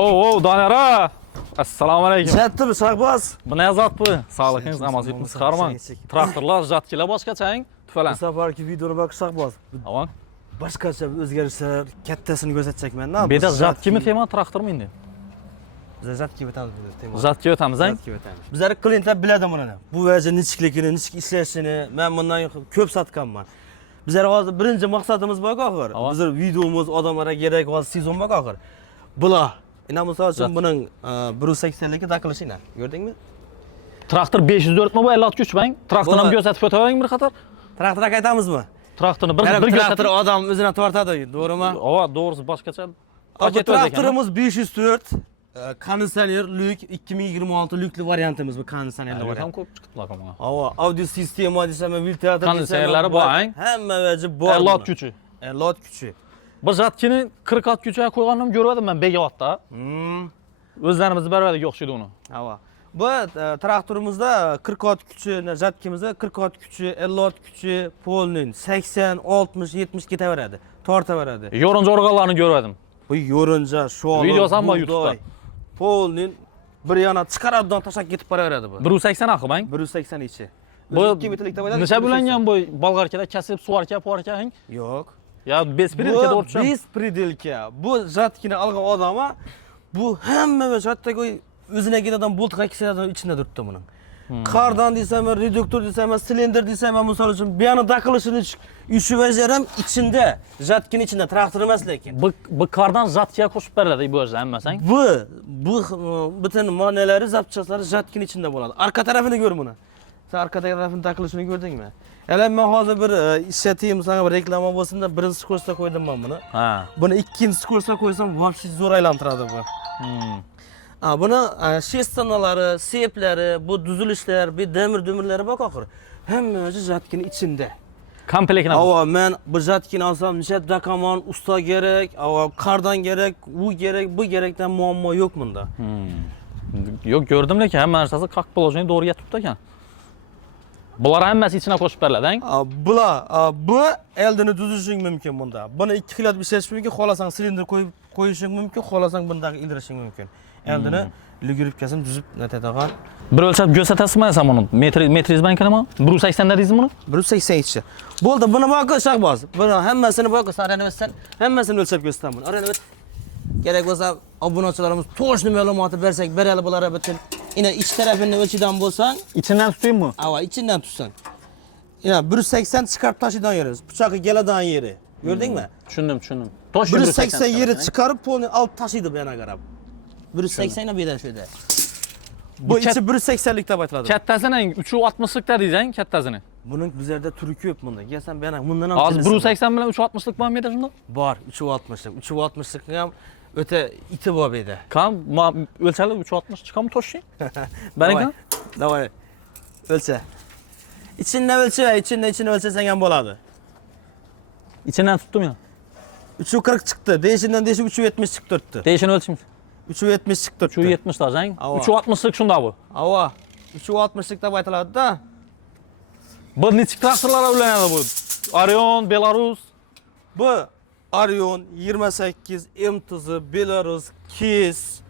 Oo, Danara. Assalomu alaykum. Jatdir Shahboz. Bu ne zat bu? Sağlıkınız amazitimiz qarman. Traktorlar jatkilar boshqacha, tufalan. Bu safarki videoni bak Shahboz. Aman. Boshqacha o'zgarishlar, kattasini ko'rsatchakman. Beda jatkimi tema traktormi endi? Biz jatki o'tamiz tema. Jatki o'tamiz, Jatki o'tamiz. Bizlar klientlar biladi buni. Bu vaji nichikligini, nichik ishlashini men bundan ko'p sotganman. Bizlar hozir birinchi maqsadimiz bor oxir. Bizlar videomiz odamlarga kerak, hozir sezon bor oxir. Bular ina misol uchun buning 180 taqilishini ko'rdingmi? Traktor 504 mi bu 56 bang? Traktorni ham ko'rsatib o'tavering bir qator. Traktorga aytamizmi? Traktorni bir traktor odam o'zini tortadi, to'g'rimi? Ova, to'g'risi boshqacha. Bu traktorimiz 504 konditsioner lyuk 2026 lyukli variantimiz bu konditsionerli variant. Ham ko'p chiqibdi menga. Ava, audio sistema desam, filtr konditsionerlari bor, hamma vaji bor. 56 kuchi. 56 kuchi. Bu jatkini 46 kuchiga qo'yganimni ko'rdim men begavatda. O'zlarimiz barvariga o'xshaydi uni. Ava. Bu traktorimizda 46 kuchi, jatkimizda 46 kuchi, 56 kuchi, polning 80, 60, 70 ketaveradi, tortaveradi. Yo'rinchi organlarni ko'rdim. Bu yo'rincha, sho'li, videosi ham bor YouTube'da. Polning bir yana chiqaradidan tashab ketib boraveradi bu. 180 aqi bang. 180 ichi. Bu 2 metrlikda bo'ladi. Necha bo'langan bu bolgarkada kasib suvarka, porkang? Yo'q. Ya bespredelka o'rtisham. Bespredelka. Bu jatkini olgan odamga bu hamma va hattoki o'zine gidadigan boltga kishilardan ichida turibdi buning. Qardan desam, reduktor desam, silindr desam, misol uchun bu yana taqilishini ishi vajaram ichida, jatkini ichida traktor emas lekin. Bu qardan jatkiga qo'shib beriladi bu o'zi hammasang. Bu butun monelari, zapchaslari jatkini ichida bo'ladi. Arqa tarafini ko'r buni. Sen arqa tarafini taqilishini ko'rdingmi? Hali men hozir bir ishlatayım, sana bir reklama bo'lsin deb birinchi kursda qo'ydim men buni. Ha. Buni ikkinchi kursda qo'ysam, вообще zo'r aylantiradi bu. Buni shestonalari, seplari, bu tuzilishlar, bu demir-dumirlari bor oxir. Hammasi jatkini ichida. Komplektni. Ava, men bu jatkini olsam, necha dakamon, usta kerak, ava qardan kerak, u kerak, bu kerakdan muammo yo'q bunda. Yo'q, ko'rdim lekin hamma narsasi qaq poложение to'g'ri yetibdi ekan. Bular hammasi ichine qo'shib beriladi. Bular, bu eldini tuzishing mumkin bunda. Buni ikki xil ishlash mumkin, xohlasang silindr qo'yishing mumkin, xohlasang bundaqa ildirishing mumkin. Eldini luguribkasini tuzib natadagan. Bir o'lchab ko'rsatasizmi sen buni? Metringiz bankanimi? 180 dedingizmi buni? 180 ichi. Bo'ldi, buni bak Shahboz. Buni hammasini bak, saranemasdan hammasini o'lchab ko'rsataman buni. Aranemat. Kerak bo'lsa obunachilarimiz to'g'ri ma'lumot bersak, berali bo'lar bitin. Ina iç tarafini ölçüden bulsan, İçinden tutayım mı? Ava, içinden tutsan. Ina 180 çıkarıp taşıdan yeriz. Bıçağı geleden yeri. Gördün mü? Düşündüm. 180 yeri çıkarıp polni alıp taşıydı bana garab. 180 ile birden şöyle. Bu içi 180'likte başladı. Kattasini 360'lık dediysen kattasini. Bunun bizlerde türkü yok bunda. Gelsen bana bundan az 180 bilen 360'lık var mıydı şunda? Var, 360'lık. 360'lık hem öte iti var bir de. Kan, ölçeli 360 çıkan mı toşuyun? Benim kan? Davay. Ölçe. İçinde ölçe, içine ölçesen hem boladı. İçinden tuttum ya. 340 çıktı. Değişinden değişip 370 çıktı. Değişen ölçüm. 370 çıktı. 370 da sen. 360'lık şunda bu. Ava. 360'lıkta baytaladı da. Bu neçik traktörlara ulanadi bu? Arion, Belarus. Bu Arion 28, MTZ, Belarus, KIS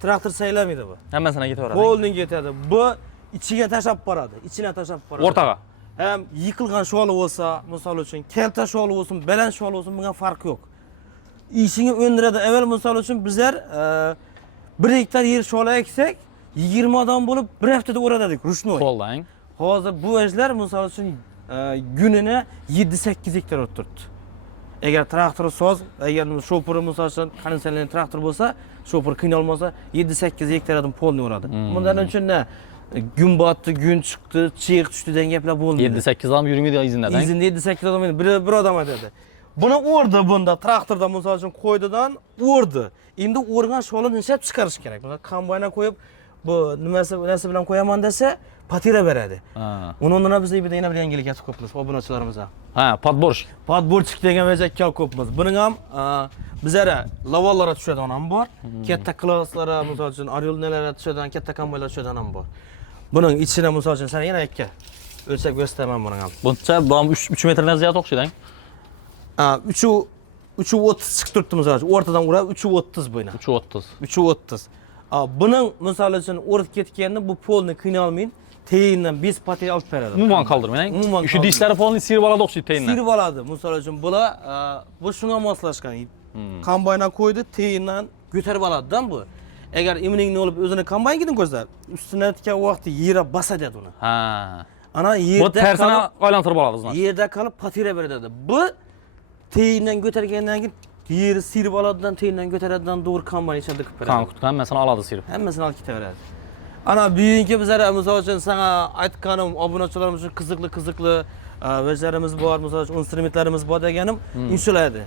traktör sayılamaydı bu. Hammasına getiveradi. Polning yetadi. Bu içine taşap baradi. İçine taşap baradi. Ortaga. Hem yıkılgan şoğlu olsa, misal için kelta şoğlu olsun, belen şoğlu olsun bunga farkı yok. İşini öndüredi. Evvel misal için bizler 1 hektar yer şoğlu eksek 20 adam bulup bir haftada uğradık ruşnoy. Koldan. Hazır bu ejler misal için gününe 7-8 hektar oturdu. Eğer traktörü soz, eğer şoförü misal için kondisyonerli traktör olsa, şoför kıynalmasa 7-8 hektar adam polni uğradı. Bundan için ne? Gün battı, gün çıktı, çiğ düştü dengepler bulundu. 7-8 adam yürümedi izinden. İzinde 7-8 adam bir adam dedi. Buna orada bunda traktörda misal için koydudan orada. Şimdi organ şolun hesap çıkarış gerek. Mesela kambayna koyup bu nesi bilen koyaman dese patire veredi. Onunla biz bir de yine bir engelik yatıp kopmaz obunaçılarımıza. Ha, podborç. Podborçik degen vecekkel kopmaz. Bunun ham bizlere lavallara düşeden ham var. Katta klaslara misal için Ariol nelere düşeden, katta kambaylar düşeden ham var. Bunun içine misal için sen yine ekke. Ölçek göstermem bunun ham. Buncha 3 metreden ziyade okşaydan. 3'ü 330 chiqib turibdi misol uchun. O'rtadan urib 330 bo'yna. 330. 330. Buning misol uchun o'rib ketganda bu polni qiynalmayın. Teyindan 5 pati olib beradi. Umuman qoldirmang. Shu dishlari polni sirib oladi o'xshaydi teyindan. Sirib oladi. Misol uchun bular bu shunga moslashgan. Kombayndan qo'ydi, teyindan ko'tarib oladi-dan bu. Agar imningni olib o'zini kombayndan ko'rsat, ustuna etgan vaqtda yera basadi uni. Ha. Ana Bu yerda tersine aylantirib oladi o'zini. yerda qolib patira beradi. Bu teyindan ko'targandan keyin yeri sirib oladidan teyindan ko'taradidan to'g'ri kombayn ichida qilib beradi. Kan qutgan hammasini oladi sirib. Hammasini olib ketaveradi. Ana buyinki bizlar misol uchun sana aytganim obunachilarimiz uchun qiziqli vajlarimiz bor, misol uchun instrumentlarimiz bor deganim insholaydi.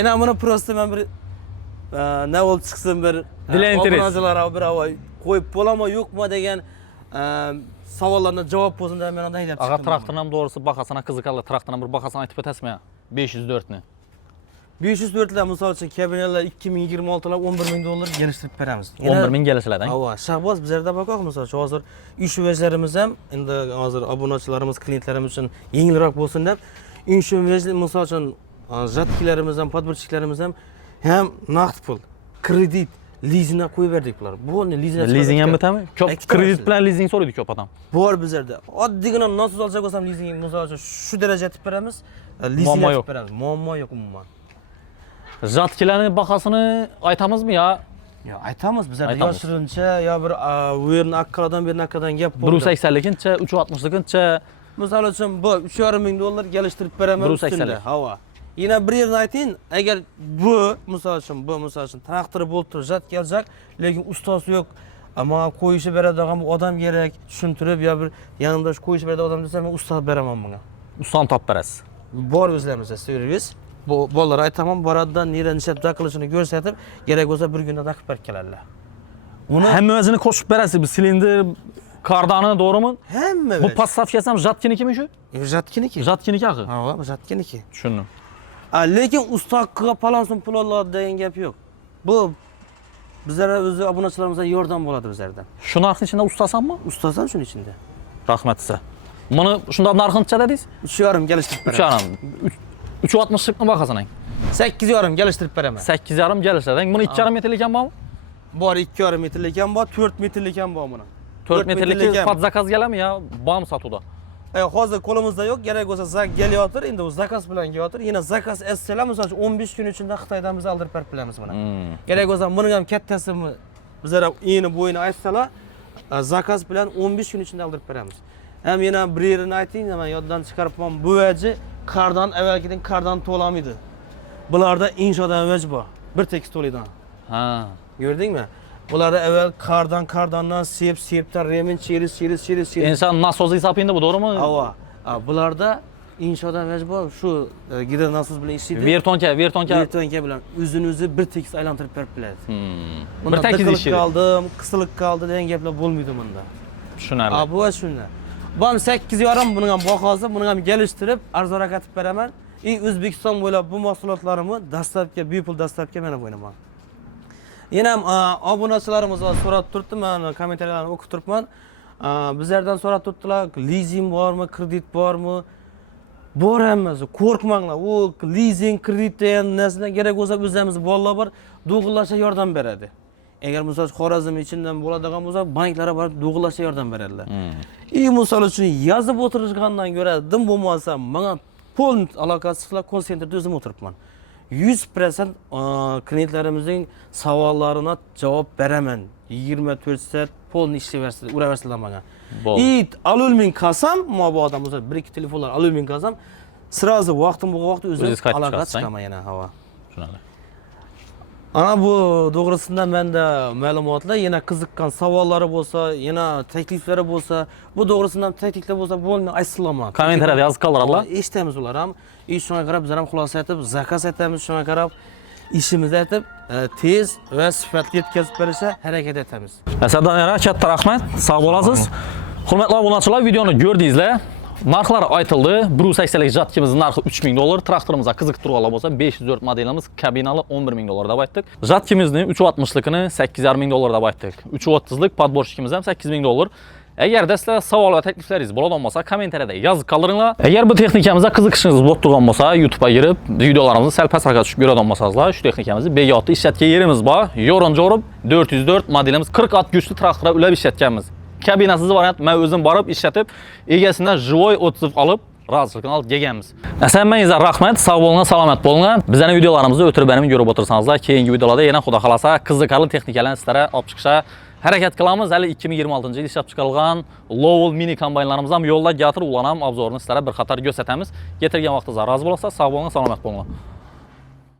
Ana buni prosta men bir ne olib chiqsin bir obunachilar bir avoy qo'yib bo'ladimi yo'qmi degan savollarga javob bo'lsin deb men undan aytib chiqdim. Ağa traktorun ham doğrusu bakasına qiziqarli, traktorun bir bakasına aytib o'tasizmi? 504 ni. 504 lar misol uchun kabinalar 2026 lar $11,000 gelishtirib beramiz. 11.000 kelishlardan. Hava, Shahboz bizlarda bakoq misol uchun hozir ish vajlarimiz ham endi hozir obunachilarimiz, klientlarimiz uchun yengilroq bo'lsin deb ish vajlar misol uchun jatkilarimiz ham, podborchiklarimiz ham naqd pul, kredit, lizingga qo'yib berdik bular. Bu Lizing ham bitami? Ko'p kredit bilan lizing so'raydi ko'p odam. Bor bizlarda. Oddiygina nosoz olsak bo'lsam lizing misol uchun shu daraja aytib beramiz. Lizing aytib beramiz. Muammo yo'q umuman. Jatkilarning bahasini aytamizmi yo? Ya aytamiz bizlarda yoshirincha yo bir bu yerni akkaladan bir nakkadan gap bo'ldi. 180ligincha, 360ligincha. Misol uchun bu $3,500 gelishtirib beraman ustida. Hava. Yine bir yerini aytayın, eğer bu misol uchun traktori bo'lib turib jat kelajak, lekin ustasi yo'q, ama qo'yishib beradigan odam kerak, tushuntirib yo bir yanimda qo'yishib beradigan odam desa men usta beraman bunga. Ustani topib berasiz. Bor bizlarimizda servis. Bu bolalar aytaman boradidan nera nishab taqilishini ko'rsatib, kerak bo'lsa bir kunda taqib berib keladilar. Uni hamma o'zini qo'shib berasiz, bu silindr, kardani, to'g'rimi? Hamma. Bu podstavkasi ham jatkiniki shu? Jatkiniki. Jatkiniki axı. Ha, jatkiniki. Tushundim. Lekin usta haqiga palonsin pul oladi degan gap yo'q. Bu bizlar o'zi obunachilarimizga yordam bo'ladi bizlardan. Shu narxning ichida ustasanmi? Ustasan shuning ichida. Rahmat size. Buni shunday narxincha dedingiz? 3,5 gelishtirib beraman. 360 lik bahasini. 8,5 gelishtirib beraman. 8,5 gelishlardan. Buni 2,5 metrlik ham bormi? Bor, 2,5 metrlik ham bor, 4 metrlik ham bor buni. 4 metrlik pod zakaz kelami yo bormi sotuvda? Hozir qo'limizda yo'q, kerak bo'lsa zak kelayotir, endi u zakaz bilan kelayotir. Yana zakaz etsizlar, masalan 15 kun ichida Xitoydan biz oldirib berib beramiz buni. Kerak bo'lsa buni ham kattasini bizlar eni bo'yini aytsalar, zakaz bilan 15 kun ichida oldirib beramiz. Ham yana bir yerini ayting, men yoddan chiqaribman, bu vaji kardan avvalgidan kardan to'lamaydi. Bularda inshodan vaj bor. Bir tekis to'laydi. Ha. Gördingmi? Bularda evvel kardandan sepdan remin çeriz. İnsan nasoz hesabında bu doğru mu? Hava. Bularda inshodan vaj bor, shu gidronasos bilan ishlaydi. Vertonka bilan o'zini bir tekis aylantirib berib biladi. Bir tekis ishi. Qisiliq qoldi degan gaplar bo'lmaydi bunda. Tushunarli. Bu shunda. Bu 8,5 buni ham bahosi, buni ham kelishtirib arzonroq atib beraman. O'zbekiston bo'ylab bu mahsulotlarimni dastlabki bepul dastlabki mena qo'yaman. Yine obunachilarimiz so'rab turibdi, men kommentariylarni o'qib turibman. Bizlardan so'rab turibdilar, lizing bormi, kredit bormi? Bor hammasi, qo'rqmanglar. U lizing, kredit degan narsalar kerak bo'lsa o'zimiz bolalar bor, do'g'illasha yordam beradi. Agar misol Xorazm ichidan bo'ladigan bo'lsa, banklar bor, do'g'illasha yordam beradilar. Misol uchun yozib o'tirishgandan ko'ra, dim bo'lmasa, menga pul aloqasi bilan call centerda o'zim o'tiribman. 100% klientlarimizin savollarına cevap beraman. 24 saat polni ishlayversin, uraversinlar menga. Alulmin qasam, bu odam o'zi 1-2 telefonlar alulmin qasam, sразу vaqtim bu vaqt o'zim aloqa chiqaman yana hava. Tushunarli. Ana bu to'g'risida menda ma'lumotlar, yana qiziqqan savollari bo'lsa, yana takliflari bo'lsa, bu to'g'risida takliflar bo'lsa, bo'lmay aytsinlar. Kommentariyada yozib qoldiringlar. Eshitamiz ular ham. Shunga qarab biz ham xulosa aytib, zakaz etamiz, shunga qarab ishimizni aytib, tez va sifatli yetkazib berishga harakat etamiz. Asaddan yana katta rahmat, sog' bo'lasiz. Hurmatli obunachilar, videoni ko'rdingizlar. Narxlar aytildi. 180lik jatkimizning narxi $3,000, traktorimizga qiziqib turganlar bo'lsa 504 modelimiz kabinali $11,000 deb aytdik. Jatkimizning 360likini $8,500 deb aytdik. 330lik podborchikimiz ham $8,000. Əgər də sizlərə savol və təklifləriniz bo'lgan olmasa, kommentariyada yazıb qaldırınlar. Əgər bu texnikamıza qiziqishiniz bo'lib turgan bo'lsa, YouTube'a girib videolarımızı sal pastga tushib ko'radigan olmasanızlar, şu texnikamizni beg'atda ishlatgan yerimiz bor. Yo'rinchi o'rib 404 modelimiz 40 at güclü traktora ulab ishlatganmiz. Kabinasiz variant men o'zim borib ishlatib, egasidan живой отзыв olib, razılıqını alıb kelganmiz. Əslənməyinizə rəhmət, sağ olun, salamat olun. Bizəni videolarımızı ötürüb mənim görüb otursanızlar, keyingi videolarda yenə xuda xalasa qiziqarlı texnikalarni sizlərə olub çıxışa hərəkət qılamiz. Hələ 2026-cı il işləb çıxarılğan Lowell mini kombaynlarımızdan yolda gətirib ulanam, obzorunu sizlərə bir xatar göstərəmiz. Getirgən vaxtınızda razı olursa, sağ olun, salamat olun.